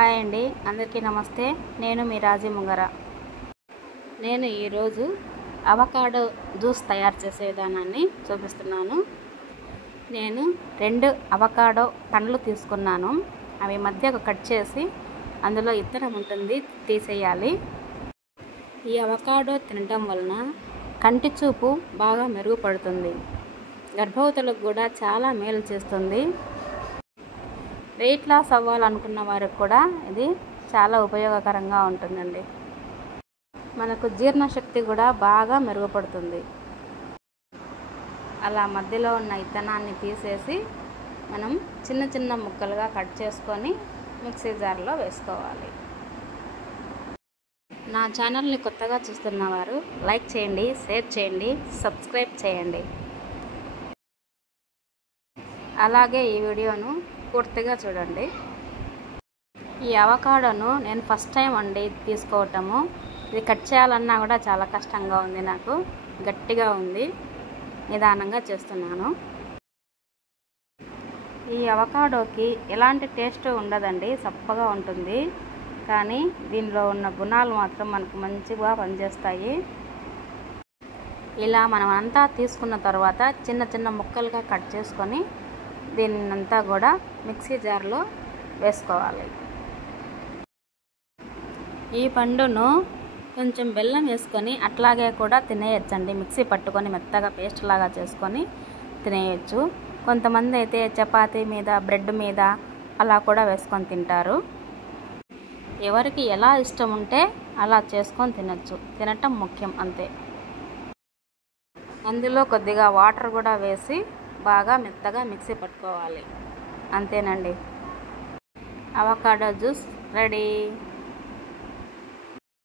Hi అండి, అందరికీ నమస్తే. నేను మీ రాజీ ముంగర. నేను ఈరోజు అవకాడో జ్యూస్ తయారు చేసే విధానాన్ని చూపిస్తున్నాను. నేను 2 అవకాడో పండ్లు తీసుకున్నాను. అవి మధ్యకు కట్ చేసి అందులో ఇత్తనం ఉంటుంది, తీసేయాలి. ఈ అవకాడో తినటం వలన కంటి చూపు బాగా మెరుగుపడుతుంది. గర్భవతులకు కూడా చాలా మేలు చేస్తుంది. వెయిట్ లాస్ అవ్వాలనుకున్న వారికి కూడా ఇది చాలా ఉపయోగకరంగా ఉంటుందండి. మనకు జీర్ణశక్తి కూడా బాగా మెరుగుపడుతుంది. అలా మధ్యలో ఉన్న ఇత్తనాన్ని తీసేసి మనం చిన్న చిన్న ముక్కలుగా కట్ చేసుకొని మిక్సీ జార్లో వేసుకోవాలి. నా ఛానల్ని కొత్తగా చూస్తున్నవారు లైక్ చేయండి, షేర్ చేయండి, సబ్స్క్రైబ్ చేయండి. అలాగే ఈ వీడియోను పూర్తిగా చూడండి. ఈ అవకాడోను నేను ఫస్ట్ టైం అండి తీసుకోవటము. ఇది కట్ చేయాలన్నా కూడా చాలా కష్టంగా ఉంది. నాకు గట్టిగా ఉంది, నిదానంగా చేస్తున్నాను. ఈ అవకాడోకి ఎలాంటి టేస్ట్ ఉండదండి, సప్పగా ఉంటుంది. కానీ దీనిలో ఉన్న గుణాలు మాత్రం మనకు మంచిగా పనిచేస్తాయి. ఇలా మనం అంతా తీసుకున్న తర్వాత చిన్న చిన్న ముక్కలుగా కట్ చేసుకొని దీన్నంతా కూడా మిక్సీ జార్లో వేసుకోవాలి. ఈ పండును కొంచెం బెల్లం వేసుకొని అట్లాగే కూడా తినేయచ్చండి. మిక్సీ పట్టుకొని మెత్తగా పేస్ట్ లాగా చేసుకొని తినేయచ్చు. కొంతమంది అయితే చపాతీ మీద, బ్రెడ్ మీద అలా కూడా వేసుకొని తింటారు. ఎవరికి ఎలా ఇష్టం ఉంటే అలా చేసుకొని తినచ్చు. తినటం ముఖ్యం అంతే. అందులో కొద్దిగా వాటర్ కూడా వేసి బాగా మెత్తగా మిక్సీ పట్టుకోవాలి. అంతేనండి, అవకాడో జ్యూస్ రెడీ.